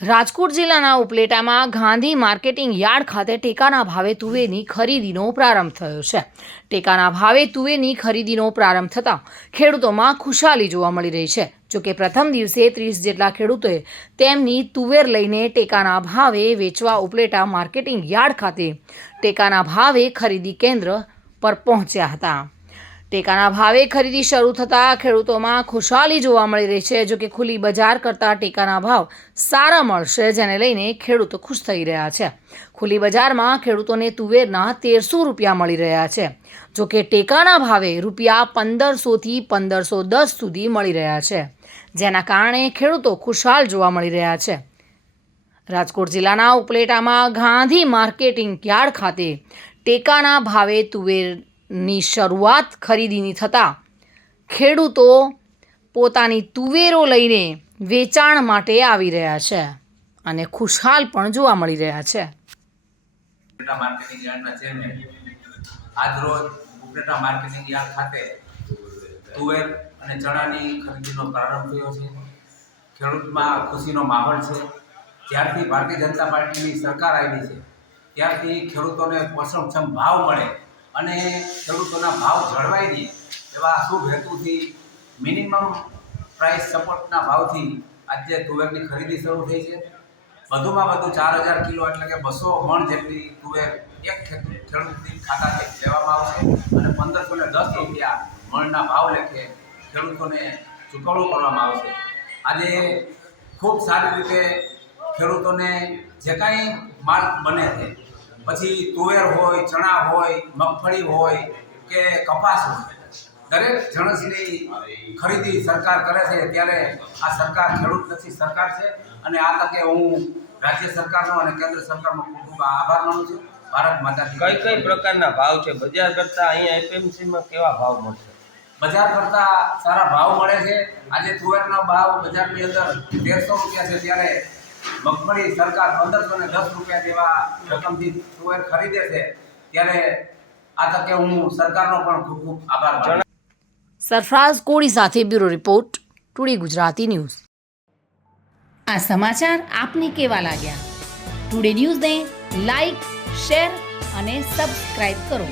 રાજકોટ જિલ્લાના ઉપલેટામાં Gandhi marketing yard ખાતે ટેકાના ભાવે તુવેરની ખરીદીનો પ્રારંભ થયો છે। ટેકાના ભાવે તુવેરની ખરીદીનો પ્રારંભ થતાં ખેડૂતોમાં ખુશાલી જોવા મળી રહી છે। જોકે પ્રથમ દિવસે 30 જેટલા ખેડૂતોએ તેમની તુવેર લઈને ટેકાના ભાવે વેચવા ઉપલેટા માર્કેટિંગ યાર્ડ ખાતે ટેકાના ભાવે ખરીદી કેન્દ્ર પર પહોંચ્યા હતા। ટેકાના ભાવે ખરીદી શરૂ થતાં ખેડૂતોમાં ખુશાલી જોવા મળી રહી છે। જોકે ખુલ્લી બજાર કરતાં ટેકાના ભાવ સારા મળશે, જેને લઈને ખેડૂતો ખુશ થઈ રહ્યા છે। ખુલ્લી બજારમાં ખેડૂતોને તુવેરના 1300 રૂપિયા મળી રહ્યા છે, જોકે ટેકાના ભાવે રૂપિયા 1500થી 1510 સુધી મળી રહ્યા છે, જેના કારણે ખેડૂતો ખુશાલ જોવા મળી રહ્યા છે। રાજકોટ જિલ્લાના ઉપલેટામાં ગાંધી માર્કેટિંગ યાર્ડ ખાતે ટેકાના ભાવે તુવેરની શરૂઆત ખરીદીની થતાં ખેડૂતો પોતાની તુવેરો લઈને વેચાણ માટે આવી રહ્યા છે અને ખુશહાલ પણ જોવા મળી રહ્યા છે। ઉપલેટા માર્કેટિંગ યાર્ડના ચેરમેન આજરોજ ઉપલેટા માર્કેટિંગ યાર્ડ ખાતે તુવેર અને ચણાની ખરીદીનો પ્રારંભ થયો છે। ખેડૂતમાં ખુશીનો માહોલ છે। જ્યારથી ભારતીય જનતા પાર્ટીની સરકાર આવી છે ત્યારથી ખેડૂતોને પોષણક્ષમ ભાવ મળે અને ખેડૂતોના ભાવ જળવાઈ રહે એવા શુભ હેતુથી મિનિમમ પ્રાઇસ સપોર્ટના ભાવથી આજે તુવેરની ખરીદી શરૂ થઈ છે। વધુમાં વધુ 4000 કિલો એટલે કે 200 મણ જેટલી તુવેર એક ખેડૂતની ખાતાથી લેવામાં આવશે અને 1510 રૂપિયા મણના ભાવ લેખે ખેડૂતોને ચૂકવણું કરવામાં આવશે। આજે ખૂબ સારી રીતે ખેડૂતોને જે કાંઈ માલ બને છે, પછી તુવેર હોય, ચણા હોય, મગફળી હોય કે કપાસ હોય, દરેક જણસની ખરીદી સરકાર કરે છે। ત્યારે આ સરકાર ખેડૂતલક્ષી સરકાર છે અને આ તકે હું રાજ્ય સરકારનો અને કેન્દ્ર સરકારનો ખૂબ આભાર માનું છું। ભારત માતા કઈ પ્રકારના ભાવ છે? બજાર કરતાં અહીંયા એપીએમસીમાં કેવા ભાવ મળશે? બજાર કરતાં સારા ભાવ મળે છે। આજે તુવેરનો ભાવ બજારની અંદર 1300 રૂપિયા છે, ત્યારે મગફળી સરકાર 1510 રૂપિયા જેવા રકમથી તુવેર ખરીદે છે। ત્યારે આ તકે હું સરકારનો પણ ખૂબ ખૂબ આભાર માનું છું। સરફરાઝ કોડી સાથે bureau report, today Gujarati news. આ સમાચાર આપને કેવા લાગ્યા? ટુડે ન્યૂઝને લાઈક, શેર અને સબસ્ક્રાઇબ કરો।